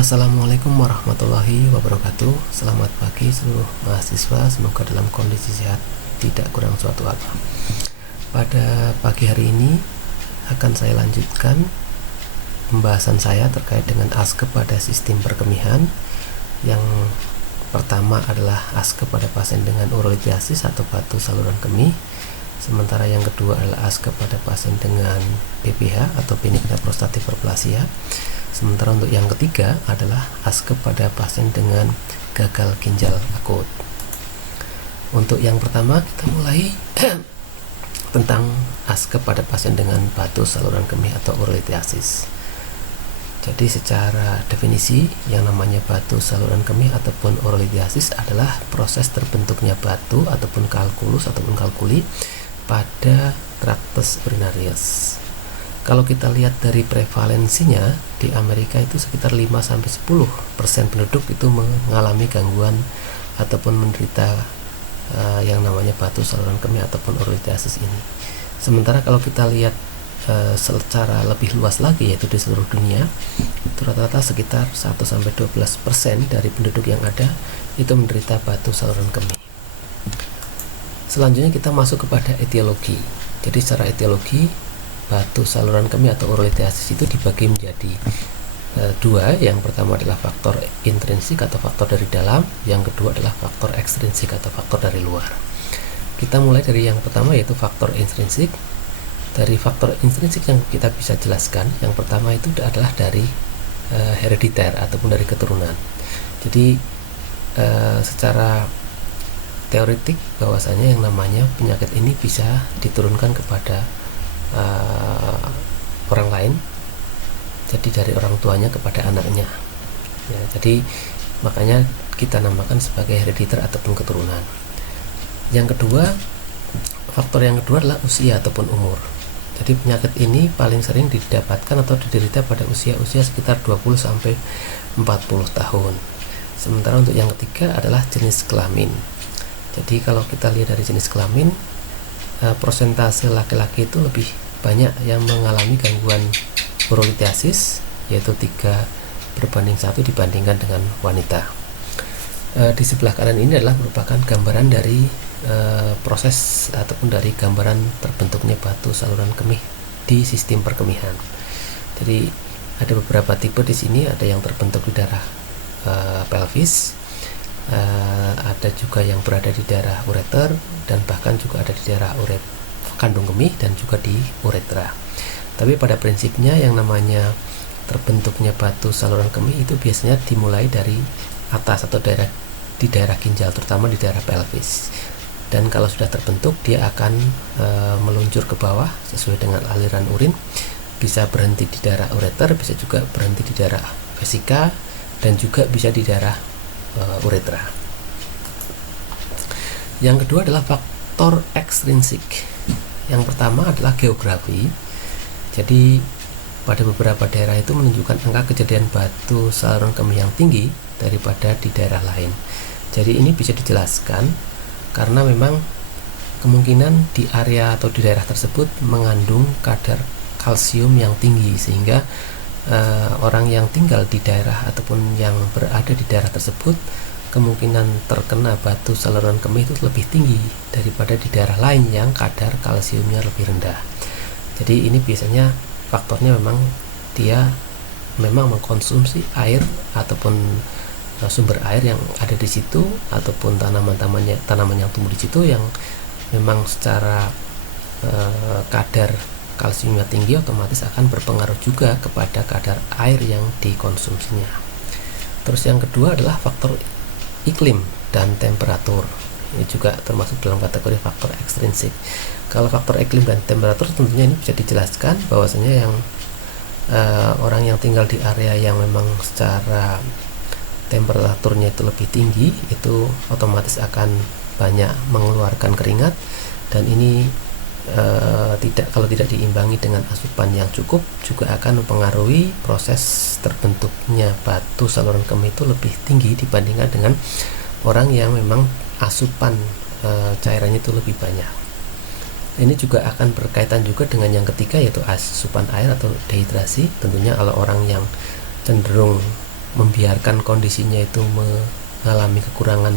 Assalamualaikum warahmatullahi wabarakatuh. Selamat pagi seluruh mahasiswa. Semoga dalam kondisi sehat, tidak kurang suatu apa. Pada pagi hari ini akan saya lanjutkan pembahasan saya terkait dengan ASKEP pada sistem perkemihan. Yang pertama adalah ASKEP pada pasien dengan urolitiasis atau batu saluran kemih. Sementara yang kedua adalah ASKEP pada pasien dengan BPH atau benigna prostatic hyperplasia. Sementara untuk yang ketiga adalah ASKEP pada pasien dengan gagal ginjal akut. Untuk yang pertama kita mulai tentang ASKEP pada pasien dengan batu saluran kemih atau urolitiasis. Jadi secara definisi yang namanya batu saluran kemih ataupun urolitiasis adalah proses terbentuknya batu ataupun kalkulus ataupun kalkuli pada traktus urinarius. Kalau kita lihat dari prevalensinya di Amerika itu sekitar 5-10% penduduk itu mengalami gangguan ataupun menderita yang namanya batu saluran kemih ataupun urolitiasis ini. Sementara kalau kita lihat secara lebih luas lagi, yaitu di seluruh dunia, itu rata-rata sekitar 1-12% dari penduduk yang ada itu menderita batu saluran kemih. Selanjutnya kita masuk kepada etiologi. Jadi secara etiologi, batu saluran kemih atau urolitiasis itu dibagi menjadi dua. Yang pertama adalah faktor intrinsik atau faktor dari dalam, yang kedua adalah faktor ekstrinsik atau faktor dari luar. Kita mulai dari yang pertama, yaitu faktor intrinsik. Dari faktor intrinsik yang kita bisa jelaskan, yang pertama itu adalah dari herediter ataupun dari keturunan. Jadi secara teoretik bahwasanya yang namanya penyakit ini bisa diturunkan kepada orang lain, jadi dari orang tuanya kepada anaknya ya, jadi makanya kita namakan sebagai herediter ataupun keturunan. Yang kedua, faktor yang kedua adalah usia ataupun umur. Jadi penyakit ini paling sering didapatkan atau diderita pada usia sekitar 20-40 tahun. Sementara untuk yang ketiga adalah jenis kelamin. Jadi kalau kita lihat dari jenis kelamin, prosentase laki-laki itu lebih banyak yang mengalami gangguan urolitiasis, yaitu 3:1 dibandingkan dengan wanita. Di sebelah kanan ini adalah merupakan gambaran dari proses ataupun dari gambaran terbentuknya batu saluran kemih di sistem perkemihan. Jadi ada beberapa tipe di sini, ada yang terbentuk di daerah pelvis, ada juga yang berada di daerah ureter, dan bahkan juga ada di daerah kandung kemih dan juga di uretra. Tapi pada prinsipnya yang namanya terbentuknya batu saluran kemih itu biasanya dimulai dari atas atau di daerah ginjal, terutama di daerah pelvis. Dan kalau sudah terbentuk, dia akan meluncur ke bawah sesuai dengan aliran urin, bisa berhenti di daerah ureter, bisa juga berhenti di daerah vesika, dan juga bisa di daerah uretra. Yang kedua adalah faktor ekstrinsik. Yang pertama adalah geografi. Jadi pada beberapa daerah itu menunjukkan angka kejadian batu saluran kemih yang tinggi daripada di daerah lain. Jadi ini bisa dijelaskan karena memang kemungkinan di area atau di daerah tersebut mengandung kadar kalsium yang tinggi, sehingga orang yang tinggal di daerah ataupun yang berada di daerah tersebut kemungkinan terkena batu saluran kemih itu lebih tinggi daripada di daerah lain yang kadar kalsiumnya lebih rendah. Jadi ini biasanya faktornya memang dia memang mengkonsumsi air ataupun sumber air yang ada di situ, ataupun tanaman yang tumbuh di situ yang memang secara kadar kalsiumnya tinggi, otomatis akan berpengaruh juga kepada kadar air yang dikonsumsinya. Terus yang kedua adalah faktor iklim dan temperatur. Ini juga termasuk dalam kategori faktor ekstrinsik. Kalau faktor iklim dan temperatur tentunya ini bisa dijelaskan bahwasanya yang orang yang tinggal di area yang memang secara temperaturnya itu lebih tinggi, itu otomatis akan banyak mengeluarkan keringat, dan ini kalau tidak diimbangi dengan asupan yang cukup juga akan mempengaruhi proses terbentuknya batu saluran kemih itu lebih tinggi dibandingkan dengan orang yang memang asupan cairannya itu lebih banyak. Ini juga akan berkaitan juga dengan yang ketiga, yaitu asupan air atau dehidrasi. Tentunya kalau orang yang cenderung membiarkan kondisinya itu mengalami kekurangan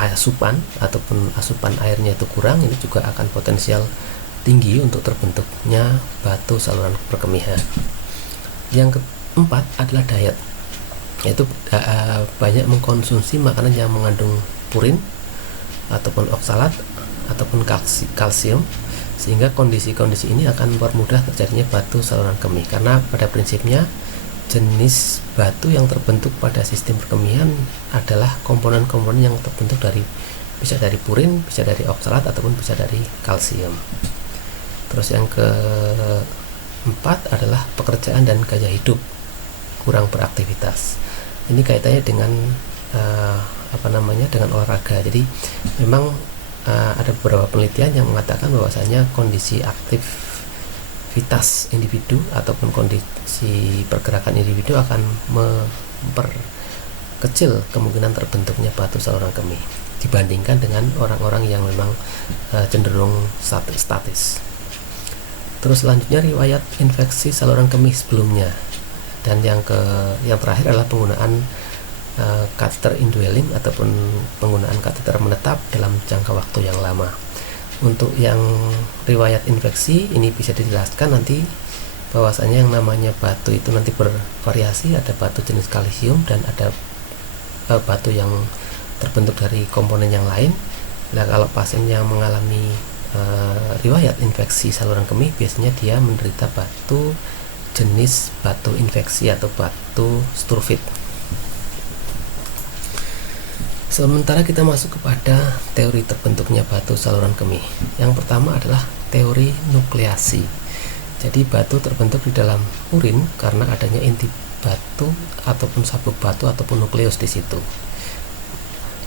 asupan ataupun asupan airnya itu kurang, ini juga akan potensial tinggi untuk terbentuknya batu saluran perkemihan. Yang keempat adalah diet, yaitu banyak mengkonsumsi makanan yang mengandung purin ataupun oksalat ataupun kalsium, sehingga kondisi-kondisi ini akan mempermudah terjadinya batu saluran kemih, karena pada prinsipnya jenis batu yang terbentuk pada sistem perkemihan adalah komponen-komponen yang terbentuk bisa dari purin, bisa dari oksalat ataupun bisa dari kalsium. Terus yang keempat adalah pekerjaan dan gaya hidup kurang beraktivitas. Ini kaitannya dengan dengan olahraga. Jadi memang ada beberapa penelitian yang mengatakan bahwasanya kondisi aktivitas individu ataupun kondisi pergerakan individu akan memperkecil kemungkinan terbentuknya batu saluran kemih dibandingkan dengan orang-orang yang memang cenderung statis. Terus selanjutnya riwayat infeksi saluran kemih sebelumnya, dan yang terakhir adalah penggunaan kateter indwelling ataupun penggunaan kateter menetap dalam jangka waktu yang lama. Untuk yang riwayat infeksi ini bisa dijelaskan nanti bahwasanya yang namanya batu itu nanti bervariasi, ada batu jenis kalsium dan ada batu yang terbentuk dari komponen yang lain. Nah, kalau pasien yang mengalami riwayat infeksi saluran kemih, biasanya dia menderita batu jenis batu infeksi atau batu sturfit. Sementara kita masuk kepada teori terbentuknya batu saluran kemih. Yang pertama adalah teori nukleasi. Jadi batu terbentuk di dalam urin karena adanya inti batu ataupun sabuk batu ataupun nukleus di situ.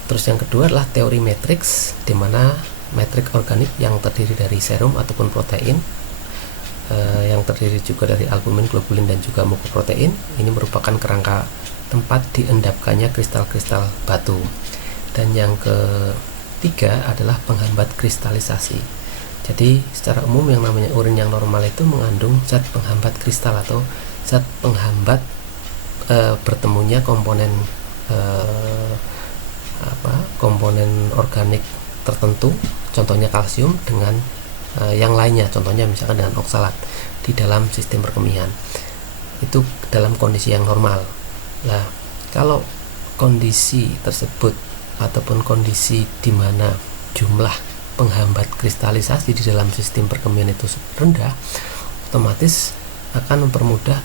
Terus yang kedua adalah teori matriks, di mana matrik organik yang terdiri dari serum ataupun protein, yang terdiri juga dari albumin, globulin dan juga mukoprotein. Ini merupakan kerangka tempat diendapkannya kristal-kristal batu. Dan yang ketiga adalah penghambat kristalisasi. Jadi secara umum yang namanya urin yang normal itu mengandung zat penghambat kristal atau zat penghambat bertemunya komponen komponen organik tertentu, contohnya kalsium dengan yang lainnya, contohnya misalkan dengan oksalat di dalam sistem perkemihan. Itu dalam kondisi yang normal. Nah, kalau kondisi tersebut ataupun kondisi di mana jumlah penghambat kristalisasi di dalam sistem perkemihan itu rendah, otomatis akan mempermudah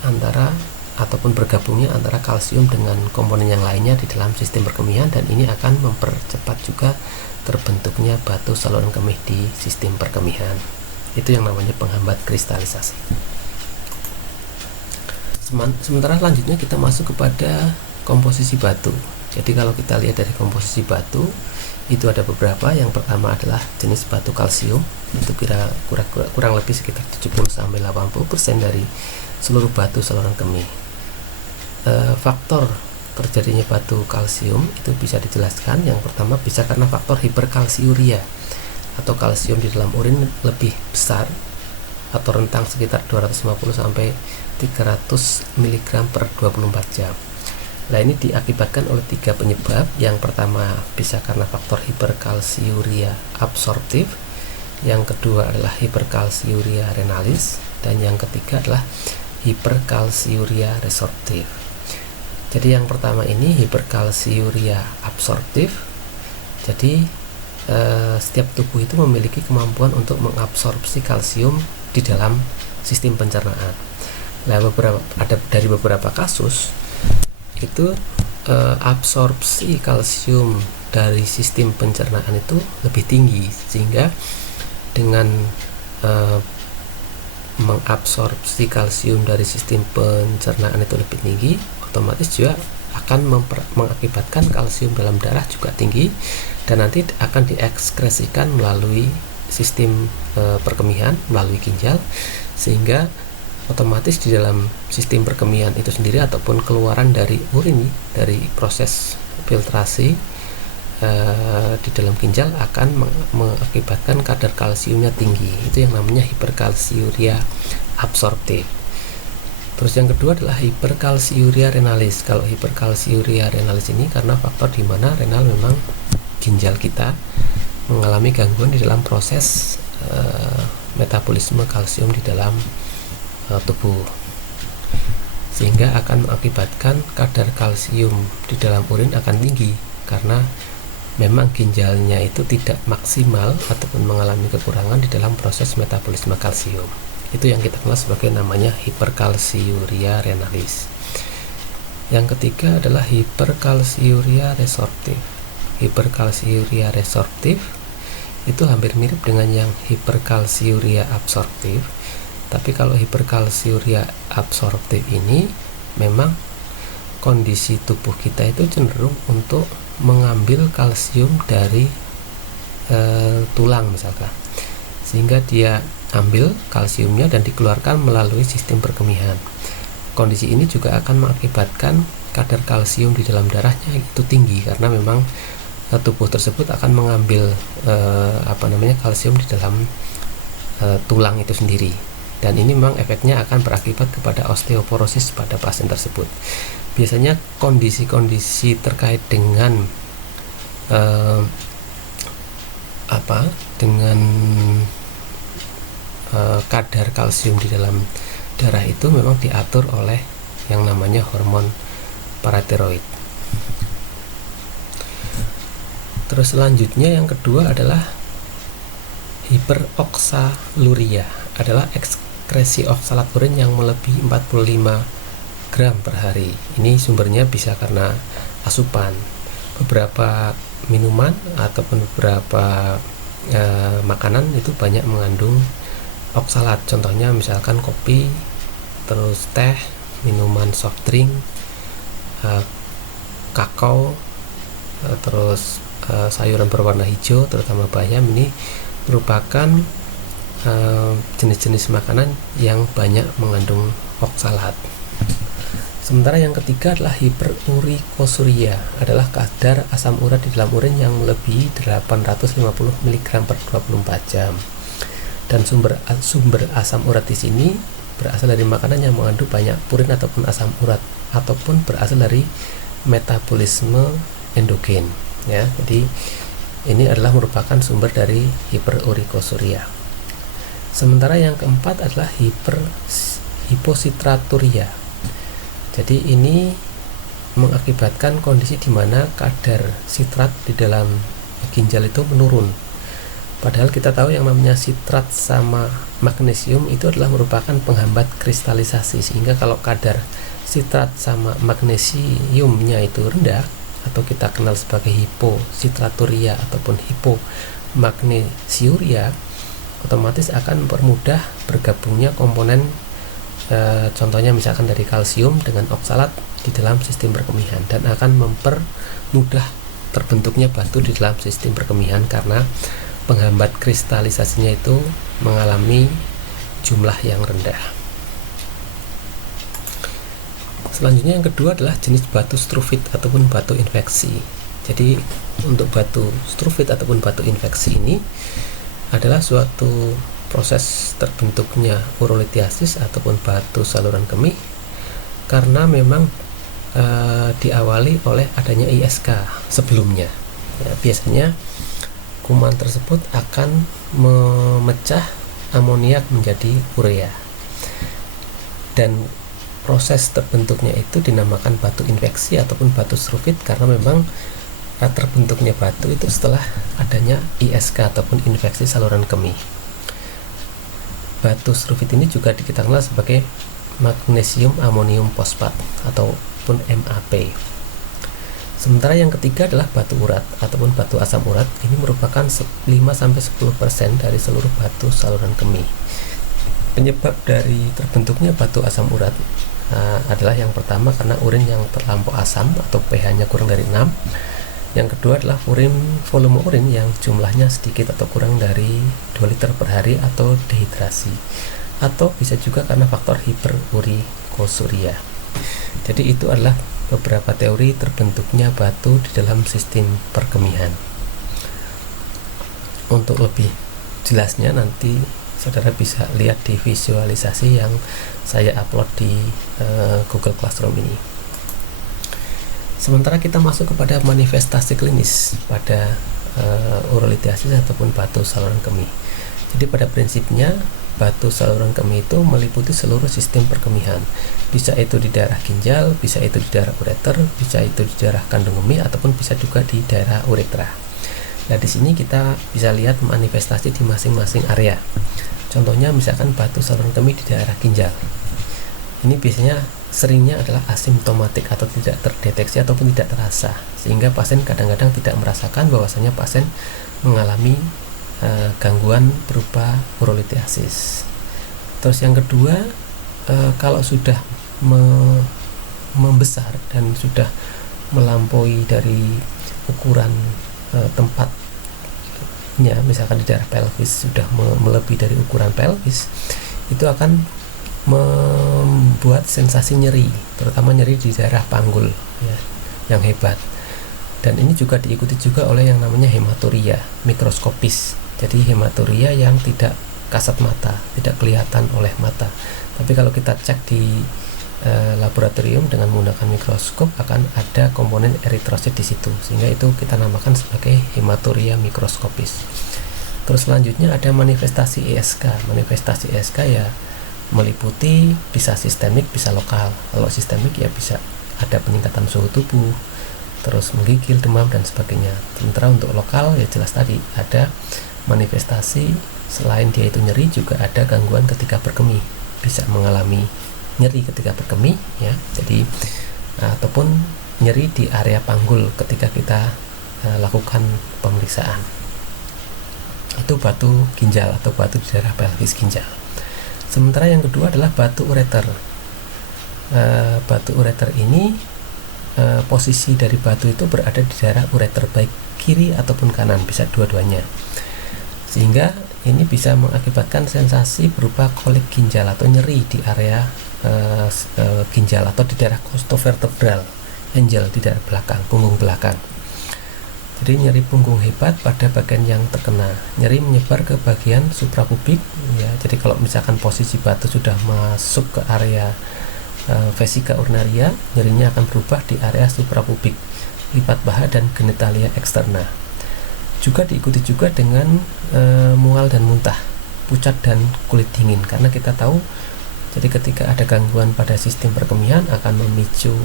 ataupun bergabungnya antara kalsium dengan komponen yang lainnya di dalam sistem perkemihan, dan ini akan mempercepat juga terbentuknya batu saluran kemih di sistem perkemihan. Itu yang namanya penghambat kristalisasi. Sementara selanjutnya kita masuk kepada komposisi batu. Jadi kalau kita lihat dari komposisi batu itu ada beberapa. Yang pertama adalah jenis batu kalsium, itu kurang lebih sekitar 70-80% dari seluruh batu saluran kemih. Faktor terjadinya batu kalsium itu bisa dijelaskan. Yang pertama bisa karena faktor hiperkalsiuria atau kalsium di dalam urin lebih besar atau rentang sekitar 250 sampai 300 mg per 24 jam. Nah, ini diakibatkan oleh 3 penyebab. Yang pertama bisa karena faktor hiperkalsiuria absorptif, yang kedua adalah hiperkalsiuria renalis, dan yang ketiga adalah hiperkalsiuria resorptif. Jadi yang pertama ini hiperkalsiuria absorptif. Jadi setiap tubuh itu memiliki kemampuan untuk mengabsorpsi kalsium di dalam sistem pencernaan. Nah, dari beberapa kasus itu absorpsi kalsium dari sistem pencernaan itu lebih tinggi, sehingga dengan mengabsorpsi kalsium dari sistem pencernaan itu lebih tinggi, otomatis juga akan mengakibatkan kalsium dalam darah juga tinggi, dan nanti akan diekskresikan melalui sistem perkemihan, melalui ginjal, sehingga otomatis di dalam sistem perkemihan itu sendiri ataupun keluaran dari urin, dari proses filtrasi di dalam ginjal akan mengakibatkan kadar kalsiumnya tinggi. Itu yang namanya hiperkalsiuria absorptif. Terus yang kedua adalah hiperkalsiuria renalis. Kalau hiperkalsiuria renalis ini karena faktor di mana renal memang ginjal kita mengalami gangguan di dalam proses metabolisme kalsium di dalam tubuh, sehingga akan mengakibatkan kadar kalsium di dalam urin akan tinggi karena memang ginjalnya itu tidak maksimal ataupun mengalami kekurangan di dalam proses metabolisme kalsium. Itu yang kita kenal sebagai namanya hiperkalsiuria renalis. Yang ketiga adalah hiperkalsiuria resorptif. Hiperkalsiuria resorptif itu hampir mirip dengan yang hiperkalsiuria absorptif, tapi kalau hiperkalsiuria absorptif ini memang kondisi tubuh kita itu cenderung untuk mengambil kalsium dari tulang misalkan, sehingga dia ambil kalsiumnya dan dikeluarkan melalui sistem perkemihan. Kondisi ini juga akan mengakibatkan kadar kalsium di dalam darahnya itu tinggi karena memang tubuh tersebut akan mengambil kalsium di dalam tulang itu sendiri, dan ini memang efeknya akan berakibat kepada osteoporosis pada pasien tersebut. Biasanya kondisi-kondisi terkait dengan kadar kalsium di dalam darah itu memang diatur oleh yang namanya hormon paratiroid. Terus selanjutnya yang kedua adalah hiperoksaluria, adalah ekskresi oksalat urin yang melebihi 45 gram per hari. Ini sumbernya bisa karena asupan. Beberapa minuman ataupun beberapa makanan itu banyak mengandung oksalat, contohnya misalkan kopi, terus teh, minuman soft drink, kakao, terus sayuran berwarna hijau terutama bayam. Ini merupakan jenis-jenis makanan yang banyak mengandung oksalat. Sementara yang ketiga adalah hiperurikosuria, adalah kadar asam urat di dalam urin yang melebihi 850 mg per 24 jam. Dan sumber asam urat di sini berasal dari makanan yang mengandung banyak purin ataupun asam urat, ataupun berasal dari metabolisme endogen. Ya, jadi ini adalah merupakan sumber dari hiperurikosuria. Sementara yang keempat adalah hipositraturia. Jadi ini mengakibatkan kondisi di mana kadar sitrat di dalam ginjal itu menurun. Padahal kita tahu yang namanya sitrat sama magnesium itu adalah merupakan penghambat kristalisasi, sehingga kalau kadar sitrat sama magnesiumnya itu rendah atau kita kenal sebagai hipositraturia ataupun hipomagnesiuria, otomatis akan mempermudah bergabungnya komponen contohnya misalkan dari kalsium dengan oksalat di dalam sistem perkemihan, dan akan mempermudah terbentuknya batu di dalam sistem perkemihan karena penghambat kristalisasinya itu mengalami jumlah yang rendah. Selanjutnya yang kedua adalah jenis batu struvit ataupun batu infeksi. Jadi untuk batu struvit ataupun batu infeksi ini adalah suatu proses terbentuknya urolithiasis ataupun batu saluran kemih karena memang diawali oleh adanya ISK sebelumnya. Ya, biasanya kuman tersebut akan memecah amoniak menjadi urea, dan proses terbentuknya itu dinamakan batu infeksi ataupun batu struvit karena memang terbentuknya batu itu setelah adanya ISK ataupun infeksi saluran kemih. Batu struvit ini juga kita kenal sebagai magnesium amonium fosfat ataupun MAP. Sementara yang ketiga adalah batu urat ataupun batu asam urat. Ini merupakan 5-10% dari seluruh batu saluran kemih. Penyebab dari terbentuknya batu asam urat adalah yang pertama karena urin yang terlampau asam atau pH-nya kurang dari 6. Yang kedua adalah volume urin yang jumlahnya sedikit atau kurang dari 2 liter per hari atau dehidrasi. Atau bisa juga karena faktor hiperurikosuria. Jadi itu adalah beberapa teori terbentuknya batu di dalam sistem perkemihan. Untuk lebih jelasnya nanti Saudara bisa lihat di visualisasi yang saya upload di Google Classroom ini. Sementara kita masuk kepada manifestasi klinis pada urolithiasis ataupun batu saluran kemih. Jadi pada prinsipnya batu saluran kemih itu meliputi seluruh sistem perkemihan. Bisa itu di daerah ginjal, bisa itu di daerah ureter, bisa itu di daerah kandung kemih, ataupun bisa juga di daerah uretra. Nah, di sini kita bisa lihat manifestasi di masing-masing area. Contohnya misalkan batu saluran kemih di daerah ginjal. Ini biasanya seringnya adalah asimptomatik atau tidak terdeteksi ataupun tidak terasa, sehingga pasien kadang-kadang tidak merasakan bahwasanya pasien mengalami gangguan berupa urolithiasis. Terus yang kedua, kalau sudah membesar dan sudah melampaui dari ukuran tempatnya, misalkan di daerah pelvis sudah melebihi dari ukuran pelvis, itu akan membuat sensasi nyeri, terutama nyeri di daerah panggul ya, yang hebat. Dan ini juga diikuti juga oleh yang namanya hematuria mikroskopis. Jadi hematuria yang tidak kasat mata, tidak kelihatan oleh mata. Tapi kalau kita cek di laboratorium dengan menggunakan mikroskop, akan ada komponen eritrosit di situ, sehingga itu kita namakan sebagai hematuria mikroskopis. Terus selanjutnya ada manifestasi ISK. Manifestasi ISK ya meliputi bisa sistemik, bisa lokal. Kalau sistemik ya bisa ada peningkatan suhu tubuh, terus menggigil, demam, dan sebagainya. Sementara untuk lokal ya jelas tadi ada manifestasi, selain dia itu nyeri, juga ada gangguan ketika berkemih, bisa mengalami nyeri ketika berkemih ya. Jadi ataupun nyeri di area panggul ketika kita lakukan pemeriksaan. Itu batu ginjal atau batu di daerah pelvis ginjal. Sementara yang kedua adalah batu ureter. Batu ureter ini posisi dari batu itu berada di daerah ureter, baik kiri ataupun kanan, bisa dua-duanya, sehingga ini bisa mengakibatkan sensasi berupa kolik ginjal atau nyeri di area ginjal atau di daerah costovertebral angel, di daerah belakang, punggung belakang. Jadi nyeri punggung hebat pada bagian yang terkena, nyeri menyebar ke bagian suprapubik ya. Jadi kalau misalkan posisi batu sudah masuk ke area vesika urinaria, nyerinya akan berubah di area suprapubik, lipat paha, dan genitalia eksterna. Juga diikuti juga dengan mual dan muntah, pucat dan kulit dingin, karena kita tahu jadi ketika ada gangguan pada sistem perkemihan akan memicu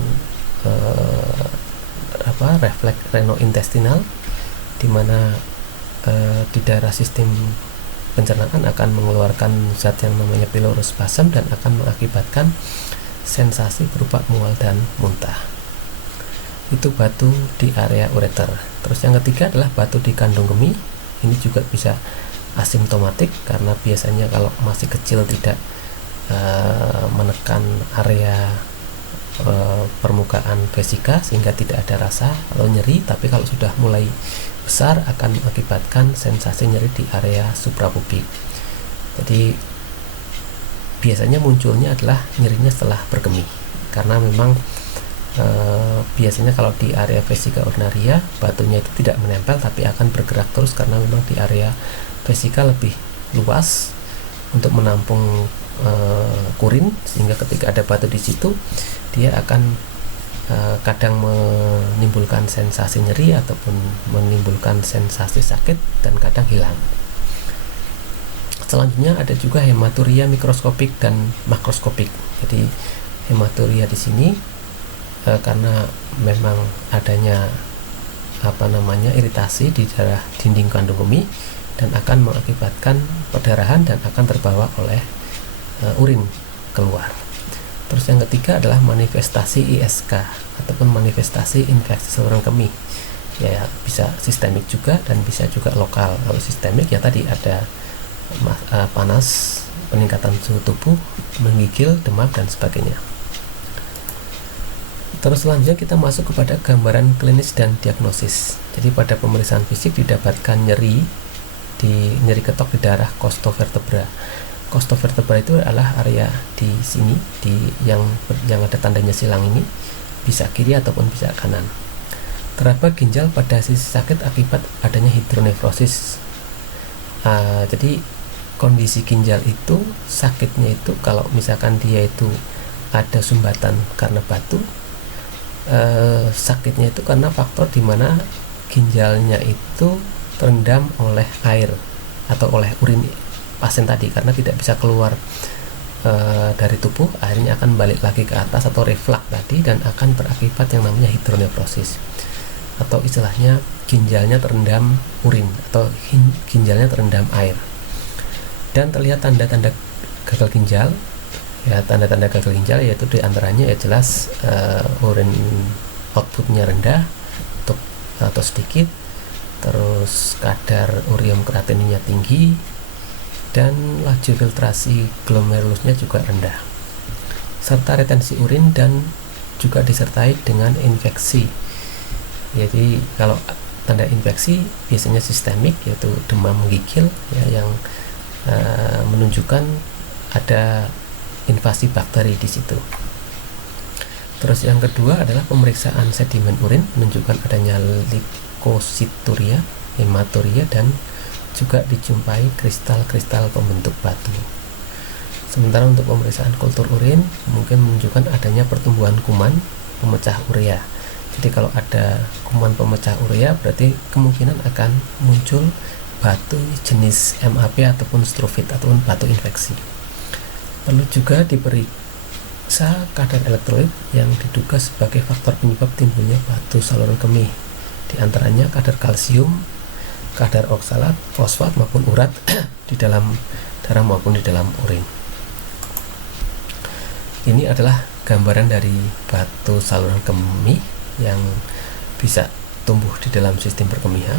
refleks renointestinal, di mana di daerah sistem pencernaan akan mengeluarkan zat yang namanya pilorospasm dan akan mengakibatkan sensasi berupa mual dan muntah. Itu batu di area ureter. Terus yang ketiga adalah batu di kandung kemih. Ini juga bisa asimptomatik karena biasanya kalau masih kecil tidak menekan area permukaan vesika sehingga tidak ada rasa atau nyeri, tapi kalau sudah mulai besar akan mengakibatkan sensasi nyeri di area suprapubik. Jadi biasanya munculnya adalah nyerinya setelah berkemih, karena memang biasanya kalau di area vesika urinaria batunya itu tidak menempel tapi akan bergerak terus, karena memang di area vesika lebih luas untuk menampung kurin, sehingga ketika ada batu di situ dia akan kadang menimbulkan sensasi nyeri ataupun menimbulkan sensasi sakit dan kadang hilang. Selanjutnya ada juga hematuria mikroskopik dan makroskopik. Jadi hematuria di sini karena memang adanya iritasi di daerah dinding kandung kemih dan akan mengakibatkan perdarahan dan akan terbawa oleh urin keluar. Terus yang ketiga adalah manifestasi ISK ataupun manifestasi infeksi saluran kemih. Ya bisa sistemik juga dan bisa juga lokal. Kalau sistemik ya tadi ada panas, peningkatan suhu tubuh, menggigil, demam, dan sebagainya. Terus selanjutnya kita masuk kepada gambaran klinis dan diagnosis. Jadi pada pemeriksaan fisik didapatkan nyeri ketok di daerah costovertebra. Costovertebra itu adalah area di sini, yang ada tandanya silang ini, bisa kiri ataupun bisa kanan. Terdapat ginjal pada sisi sakit akibat adanya hidronefrosis. Jadi kondisi ginjal itu sakitnya itu kalau misalkan dia itu ada sumbatan karena batu, sakitnya itu karena faktor dimana ginjalnya itu terendam oleh air atau oleh urin pasien tadi, karena tidak bisa keluar dari tubuh, akhirnya akan balik lagi ke atas atau reflux tadi, dan akan berakibat yang namanya hidronefrosis, atau istilahnya ginjalnya terendam urin atau ginjalnya terendam air. Dan terlihat tanda-tanda gagal ginjal. Ya, tanda-tanda gagal ginjal yaitu diantaranya ya jelas urin outputnya rendah atau sedikit, terus kadar urium kreatininnya tinggi, dan laju filtrasi glomerulusnya juga rendah, serta retensi urin, dan juga disertai dengan infeksi. Jadi kalau tanda infeksi biasanya sistemik, yaitu demam menggigil ya, yang menunjukkan ada invasi bakteri di situ. Terus yang kedua adalah pemeriksaan sedimen urin menunjukkan adanya leukosituria, hematuria, dan juga dijumpai kristal-kristal pembentuk batu. Sementara untuk pemeriksaan kultur urin mungkin menunjukkan adanya pertumbuhan kuman pemecah urea. Jadi kalau ada kuman pemecah urea berarti kemungkinan akan muncul batu jenis MAP ataupun struvit ataupun batu infeksi. Perlu juga diperiksa kadar elektrolit yang diduga sebagai faktor penyebab timbulnya batu saluran kemih. Di antaranya kadar kalsium, kadar oksalat, fosfat maupun urat di dalam darah maupun di dalam urin. Ini adalah gambaran dari batu saluran kemih yang bisa tumbuh di dalam sistem perkemihan.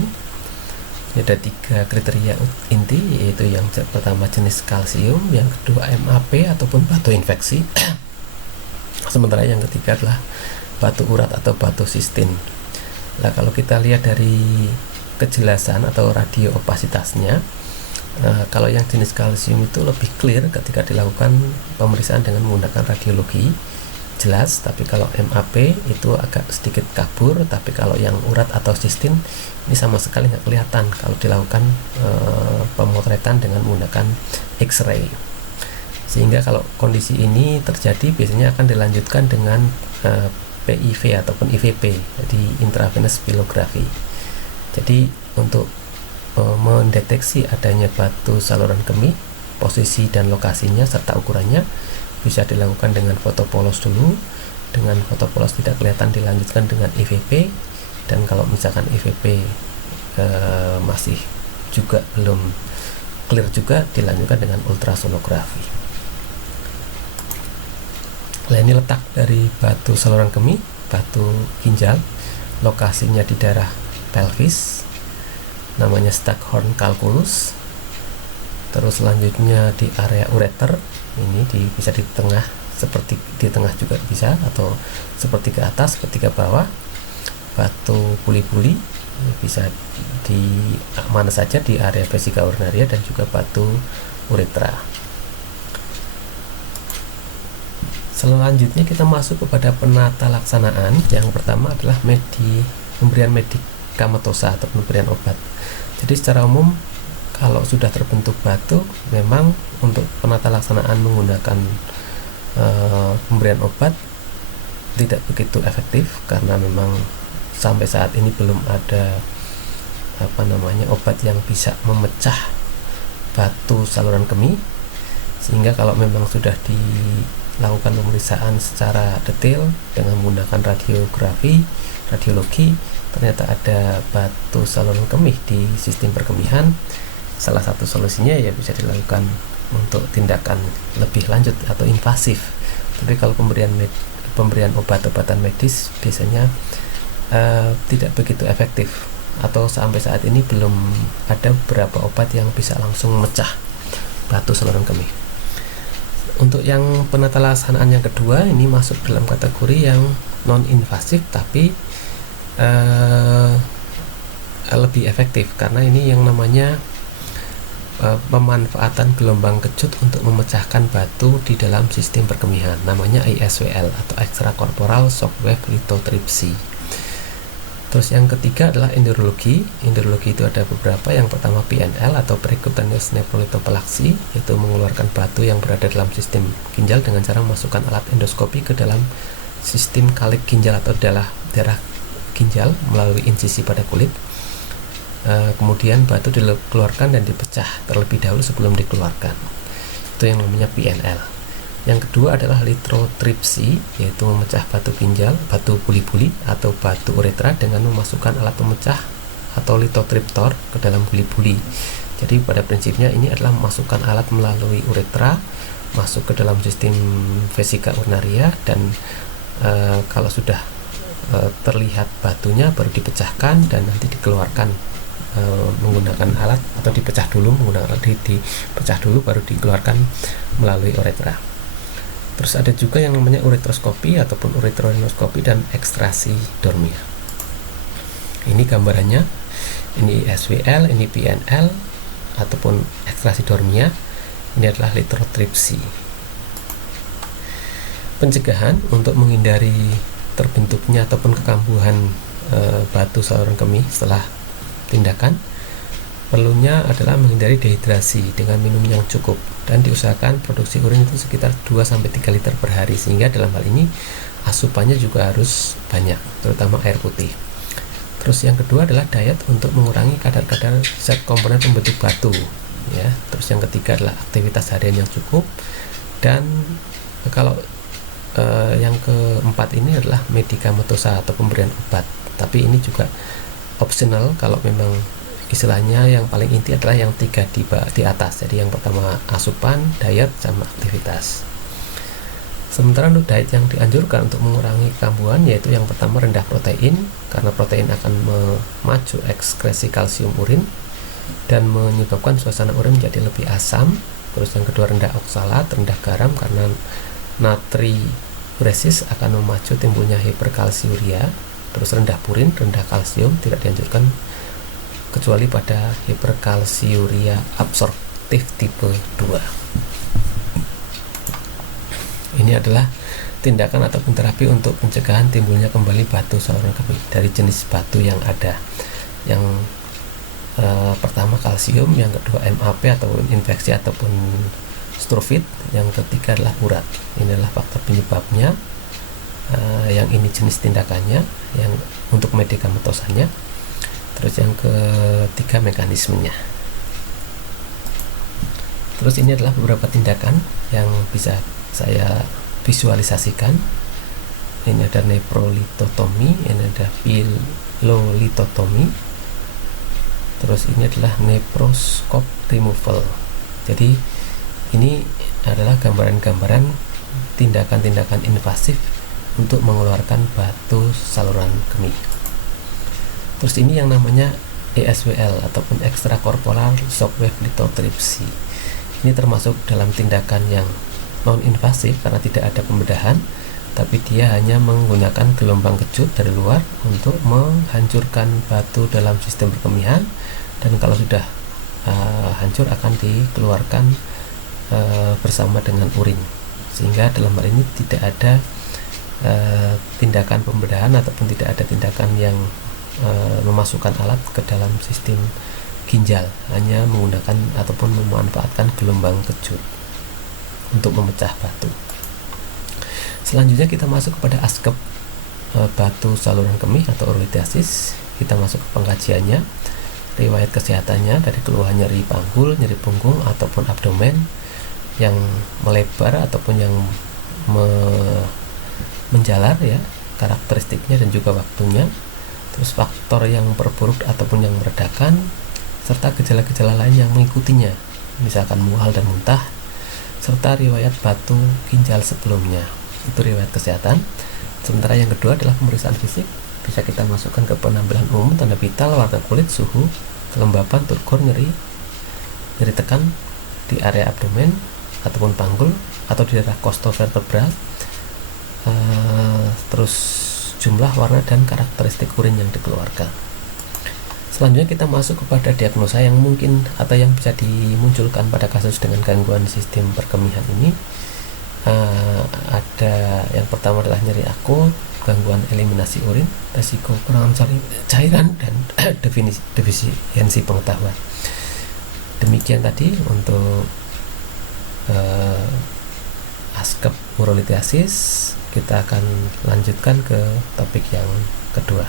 Ini ada 3 kriteria inti, yaitu yang pertama jenis kalsium, yang kedua MAP ataupun batu infeksi, sementara yang ketiga adalah batu urat atau batu sistin. Nah, kalau kita lihat dari kejelasan atau radio opasitasnya, kalau yang jenis kalsium itu lebih clear ketika dilakukan pemeriksaan dengan menggunakan radiologi, jelas. Tapi kalau MAP itu agak sedikit kabur, tapi kalau yang urat atau sistin ini sama sekali nggak kelihatan kalau dilakukan pemotretan dengan menggunakan X-ray. Sehingga kalau kondisi ini terjadi biasanya akan dilanjutkan dengan PIV ataupun IVP, jadi intravenous pilography. Jadi untuk mendeteksi adanya batu saluran kemih, posisi dan lokasinya serta ukurannya bisa dilakukan dengan foto polos dulu. Dengan foto polos tidak kelihatan dilanjutkan dengan IVP, dan kalau misalkan IVP masih juga belum clear juga dilanjutkan dengan ultrasonografi. Nah, ini letak dari batu saluran kemih, batu ginjal, lokasinya di daerah pelvis, namanya Staghorn calculus. Terus selanjutnya di area ureter, ini bisa di tengah, seperti di tengah juga bisa, atau seperti ke atas, seperti ke bawah. Batu puli-puli bisa di mana saja di area vesika urinaria, dan juga batu uretra. Selanjutnya kita masuk kepada penata laksanaan. Yang pertama adalah pemberian medikametosa atau pemberian obat. Jadi secara umum kalau sudah terbentuk batu, memang untuk penata laksanaan menggunakan pemberian obat tidak begitu efektif, karena memang sampai saat ini belum ada obat yang bisa memecah batu saluran kemih. Sehingga kalau memang sudah dilakukan pemeriksaan secara detail dengan menggunakan radiologi, ternyata ada batu saluran kemih di sistem perkemihan, salah satu solusinya ya bisa dilakukan untuk tindakan lebih lanjut atau invasif. Tapi kalau pemberian obat-obatan medis biasanya tidak begitu efektif, atau sampai saat ini belum ada beberapa obat yang bisa langsung memecah batu saluran kemih. Untuk yang penata laksanaan yang kedua, ini masuk dalam kategori yang non-invasif tapi lebih efektif, karena ini yang namanya pemanfaatan gelombang kejut untuk memecahkan batu di dalam sistem perkemihan, namanya ISWL atau extracorporeal shockwave lithotripsy. Terus yang ketiga adalah endurologi. Endurologi itu ada beberapa. Yang pertama PNL atau percutaneous nephrolithoplaxy, yaitu mengeluarkan batu yang berada dalam sistem ginjal dengan cara memasukkan alat endoskopi ke dalam sistem kalik ginjal atau darah ginjal melalui insisi pada kulit. Kemudian batu dikeluarkan dan dipecah terlebih dahulu sebelum dikeluarkan. Itu yang namanya PNL. Yang kedua adalah lithotripsy, yaitu memecah batu ginjal, batu buli-buli atau batu uretra dengan memasukkan alat pemecah atau lithotriptor ke dalam buli-buli. Jadi pada prinsipnya ini adalah memasukkan alat melalui uretra masuk ke dalam sistem vesika urinaria, dan kalau sudah terlihat batunya baru dipecahkan dan nanti dikeluarkan menggunakan alat, atau dipecah dulu menggunakan alat, dipecah dulu baru dikeluarkan melalui uretra. Terus ada juga yang namanya uretroskopi ataupun uretrorhinoskopi dan ekstrasi dormia. Ini gambarannya, ini SWL, ini PNL ataupun ekstrasi dormia. Ini adalah lithotripsy. Pencegahan untuk menghindari terbentuknya ataupun kekambuhan batu saluran kemih setelah tindakan, perlunya adalah menghindari dehidrasi dengan minum yang cukup, dan diusahakan produksi urin itu sekitar 2-3 liter per hari, sehingga dalam hal ini asupannya juga harus banyak, terutama air putih. Terus yang kedua adalah diet untuk mengurangi kadar-kadar zat komponen pembentuk batu, ya. Terus yang ketiga adalah aktivitas harian yang cukup, dan kalau yang keempat ini adalah medikamentosa atau pemberian obat, tapi ini juga optional kalau memang istilahnya yang paling inti adalah yang 3 di atas. Jadi yang pertama asupan, diet, sama aktivitas. Sementara untuk diet yang dianjurkan untuk mengurangi kekambuhan, yaitu yang pertama rendah protein, karena protein akan memacu ekskresi kalsium urin dan menyebabkan suasana urin menjadi lebih asam. Terus yang kedua rendah oksalat, rendah garam, karena natriuresis akan memacu timbulnya hiperkalsiuria. Terus rendah purin, rendah kalsium, tidak dianjurkan kecuali pada hiperkalsiuria absorptif tipe 2. Ini adalah tindakan ataupun terapi untuk pencegahan timbulnya kembali batu saluran kemih dari jenis batu yang ada. Yang pertama kalsium, yang kedua MAP ataupun infeksi ataupun strofit, yang ketiga adalah urat. Ini adalah faktor penyebabnya. Yang ini jenis tindakannya, yang untuk medikamentosanya. Terus yang ketiga mekanismenya. Terus ini adalah beberapa tindakan yang bisa saya visualisasikan. Ini ada nephrolithotomy, ini ada pilolithotomy. Terus ini adalah nephroscope removal. Jadi ini adalah gambaran-gambaran tindakan-tindakan invasif untuk mengeluarkan batu saluran kemih. Terus ini yang namanya ESWL ataupun extracorporeal shockwave lithotripsy. Ini termasuk dalam tindakan yang non-invasif karena tidak ada pembedahan, tapi dia hanya menggunakan gelombang kejut dari luar untuk menghancurkan batu dalam sistem perkemihan, dan kalau sudah hancur akan dikeluarkan bersama dengan urin, sehingga dalam hal ini tidak ada tindakan pembedahan ataupun tidak ada tindakan yang memasukkan alat ke dalam sistem ginjal, hanya menggunakan ataupun memanfaatkan gelombang kejut untuk memecah batu. Selanjutnya kita masuk kepada askep batu saluran kemih atau urolithiasis. Kita masuk ke pengkajiannya, riwayat kesehatannya dari keluhan nyeri panggul, nyeri punggung ataupun abdomen yang melebar ataupun yang menjalar, ya, karakteristiknya dan juga waktunya. Terus faktor yang memperburuk ataupun yang meredakan, serta gejala-gejala lain yang mengikutinya, misalkan mual dan muntah, serta riwayat batu ginjal sebelumnya. Itu riwayat kesehatan. Sementara yang kedua adalah pemeriksaan fisik. Bisa kita masukkan ke penampilan umum, tanda vital, warna kulit, suhu, kelembapan, turgor, nyeri tekan di area abdomen ataupun panggul atau di daerah costovertebral, terus jumlah, warna, dan karakteristik urin yang dikeluarkan. Selanjutnya kita masuk kepada diagnosa yang mungkin atau yang bisa dimunculkan pada kasus dengan gangguan sistem perkemihan ini. Ada yang pertama adalah nyeri akut, gangguan eliminasi urin, resiko kurang cairan, dan defisiensi pengetahuan. Demikian tadi untuk askep urolitiasis. Kita akan lanjutkan ke topik yang kedua.